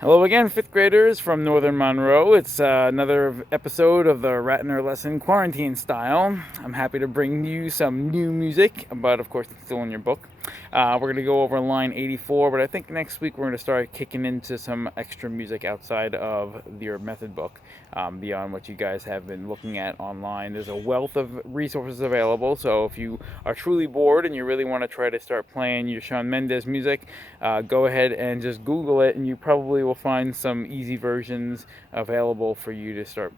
Hello again, fifth graders from Northern Monroe. It's another episode of the Rattner lesson, quarantine style. I'm happy to bring you some new music, but of course it's still in your book. We're going to go over line 84, but I think next week we're going to start kicking into some extra music outside of your method book, beyond what you guys have been looking at online. There's a wealth of resources available, so if you are truly bored and you really want to try to start playing your Shawn Mendes music, go ahead and just Google it, and you probably will find some easy versions available for you to start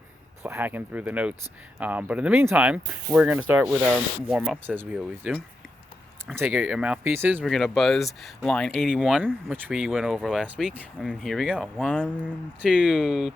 hacking through the notes. But in the meantime, we're going to start with our warm-ups, as we always do. Take out your mouthpieces. We're going to buzz line 81, which we went over last week. And here we go. 1, 2.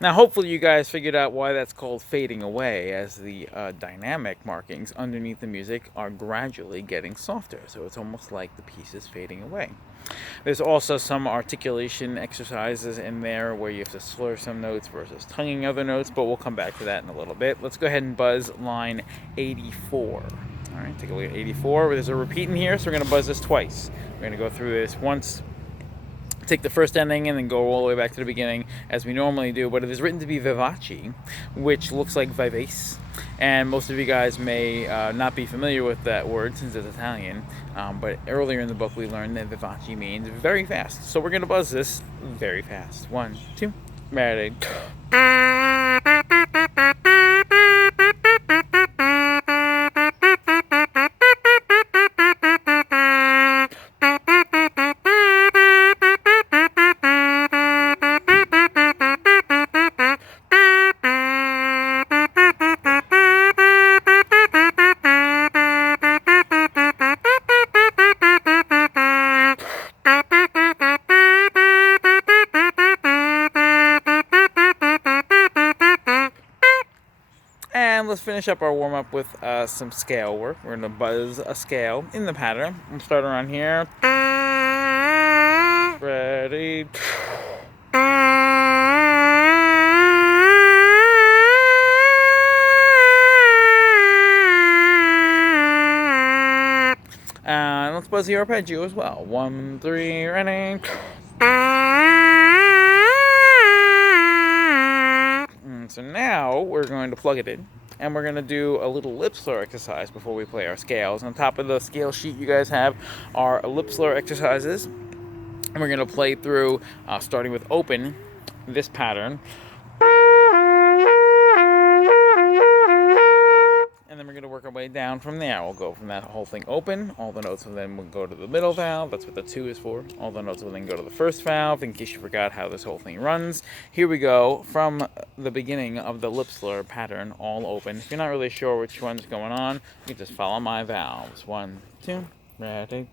Now, hopefully you guys figured out why that's called fading away, as the dynamic markings underneath the music are gradually getting softer. So it's almost like the piece is fading away. There's also some articulation exercises in there where you have to slur some notes versus tonguing other notes, but we'll come back to that in a little bit. Let's go ahead and buzz line 84. All right, take a look at 84. There's a repeat in here, so we're going to buzz this twice. We're going to go through this once, take the first ending and then go all the way back to the beginning as we normally do, but it is written to be vivace, which looks like vivace, and most of you guys may not be familiar with that word since it's Italian, but earlier in the book we learned that vivace means very fast, so we're going to buzz this very fast. 1, 2, ready. And let's finish up our warm-up with some scale work. We're going to buzz a scale in the pattern. We'll start around here. Ready. And let's buzz the arpeggio as well. 1, 3, ready. So now we're going to plug it in, and we're going to do a little lip slur exercise before we play our scales. On top of the scale sheet you guys have are lip slur exercises, and we're going to play through, starting with open, this pattern. And then we're going to work our way down from there. We'll go from that whole thing open. All the notes will then go to the middle valve. That's what the 2 is for. All the notes will then go to the first valve, in case you forgot how this whole thing runs. Here we go from the beginning of the lip slur pattern, all open. If you're not really sure which one's going on, you can just follow my valves. 1, 2, ready.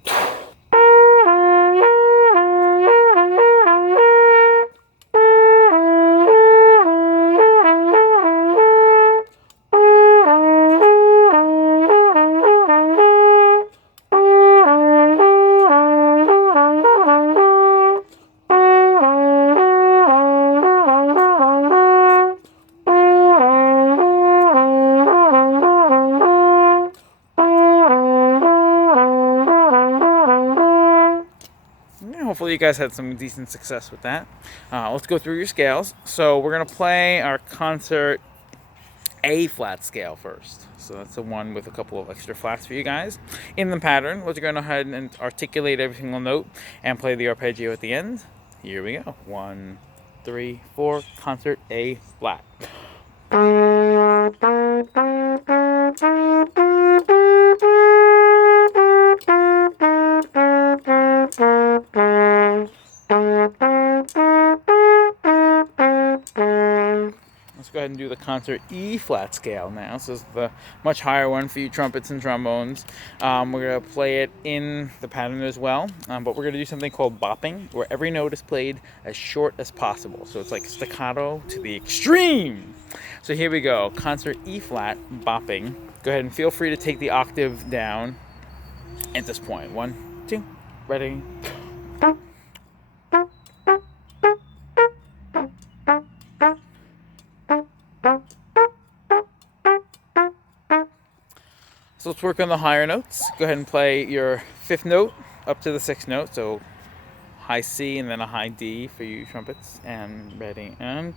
Hopefully you guys had some decent success with that. Let's go through your scales. So we're going to play our concert A flat scale first. So that's the one with a couple of extra flats for you guys. In the pattern, let's go ahead and articulate every single note and play the arpeggio at the end. Here we go. 1, 3, 4, concert A flat. Let's go ahead and do the concert E flat scale now. So this is the much higher one for you trumpets and trombones. We're going to play it in the pattern as well, but we're going to do something called bopping, where every note is played as short as possible. So it's like staccato to the extreme. So here we go, concert E flat, bopping. Go ahead and feel free to take the octave down at this point. 1, 2, ready. So let's work on the higher notes. Go ahead and play your 5th note up to the 6th note. So high C and then a high D for you trumpets. And ready, and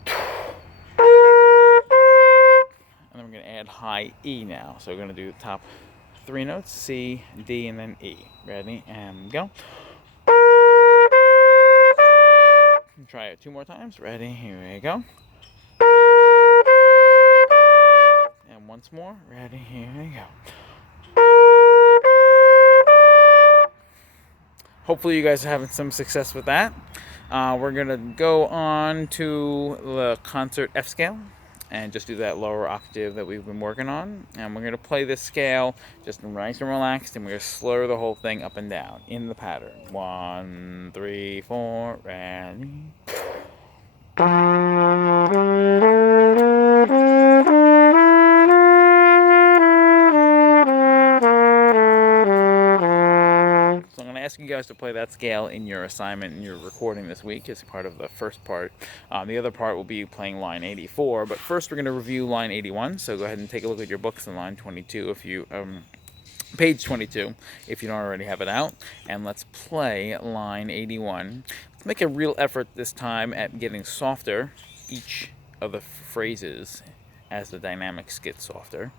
then we're going to add high E now. So we're going to do the top 3 notes, C, D, and then E. Ready, and go. Try it 2 more times. Ready, here we go. And once more. Ready, here we go. Hopefully you guys are having some success with that. We're going to go on to the concert F scale and just do that lower octave that we've been working on. And we're going to play this scale just nice and relaxed, and we're going to slur the whole thing up and down in the pattern. 1, 3, 4, ready. Ask you guys to play that scale in your assignment and your recording this week as part of the first part. The other part will be playing line 84, but first we're going to review line 81, so go ahead and take a look at your books in line 22 if you page 22 if you don't already have it out, and let's play line 81. Let's make a real effort this time at getting softer each of the phrases as the dynamics get softer.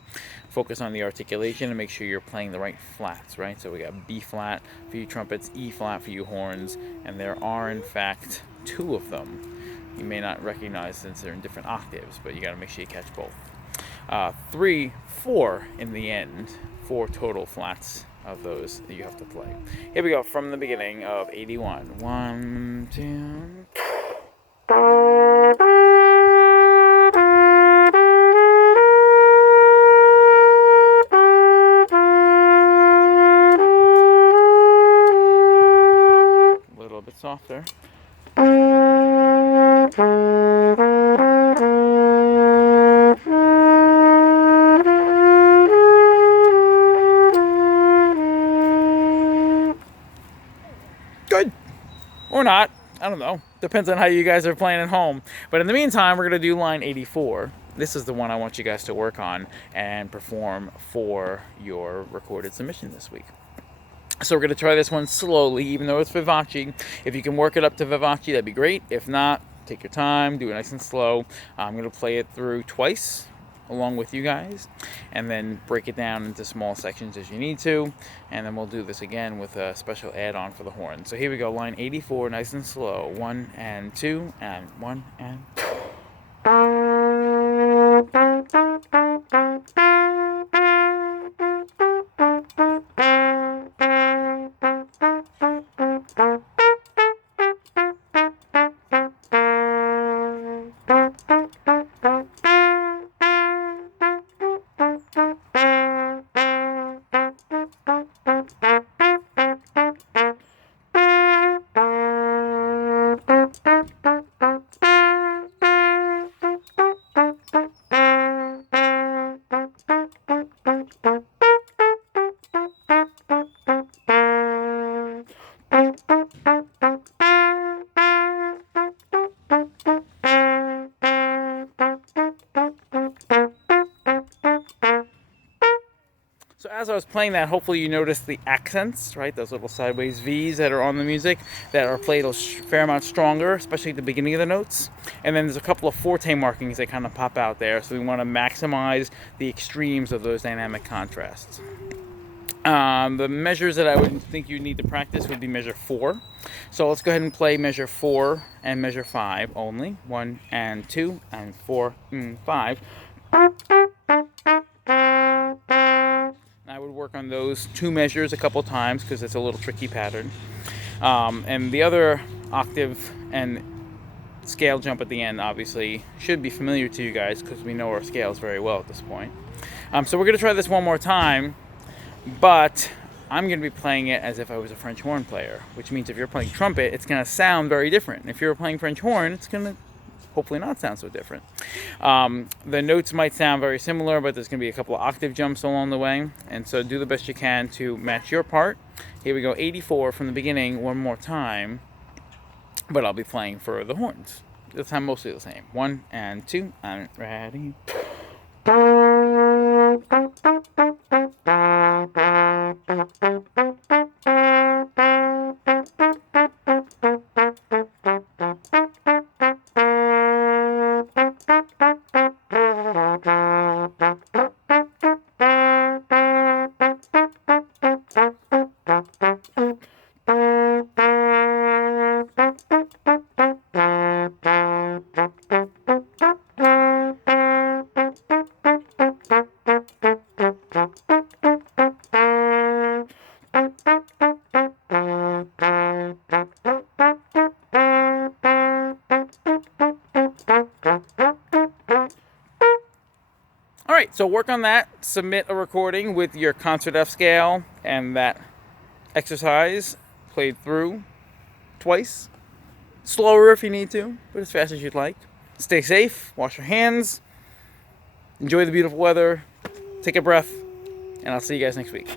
Focus on the articulation and make sure you're playing the right flats, right? So we got B flat for you trumpets, E flat for you horns, and there are in fact 2 of them. You may not recognize since they're in different octaves, but you got to make sure you catch both. 3, 4 in the end, 4 total flats of those that you have to play. Here we go from the beginning of 81. 1, 2. Softer. Good. Or not. I don't know. Depends on how you guys are playing at home. But in the meantime, we're going to do line 84. This is the one I want you guys to work on and perform for your recorded submission this week. So we're going to try this one slowly, even though it's vivace. If you can work it up to vivace, that'd be great. If not, take your time, do it nice and slow. I'm going to play it through twice along with you guys, and then break it down into small sections as you need to, and then we'll do this again with a special add-on for the horn. So here we go, line 84, nice and slow. 1 and 2, and 1 and 2. So as I was playing that, hopefully you noticed the accents, right? Those little sideways V's that are on the music that are played a fair amount stronger, especially at the beginning of the notes. And then there's a couple of forte markings that kind of pop out there. So we want to maximize the extremes of those dynamic contrasts. The measures that I would think you need to practice would be measure 4. So let's go ahead and play measure 4 and measure 5 only. 1 and 2 and 4 and 5. I would work on those 2 measures a couple times because it's a little tricky pattern. And the other octave and scale jump at the end obviously should be familiar to you guys because we know our scales very well at this point. So we're going to try this one more time, but I'm going to be playing it as if I was a French horn player, which means if you're playing trumpet, it's going to sound very different. If you're playing French horn, it's going to hopefully not sound so different. The notes might sound very similar, but there's going to be a couple of octave jumps along the way, and so do the best you can to match your part. Here we go, 84 from the beginning one more time, but I'll be playing for the horns. This time mostly the same. 1 and 2, I'm ready. Alright, so work on that. Submit a recording with your concert F scale and that exercise played through twice. Slower if you need to, but as fast as you'd like. Stay safe, wash your hands, enjoy the beautiful weather, take a breath, and I'll see you guys next week.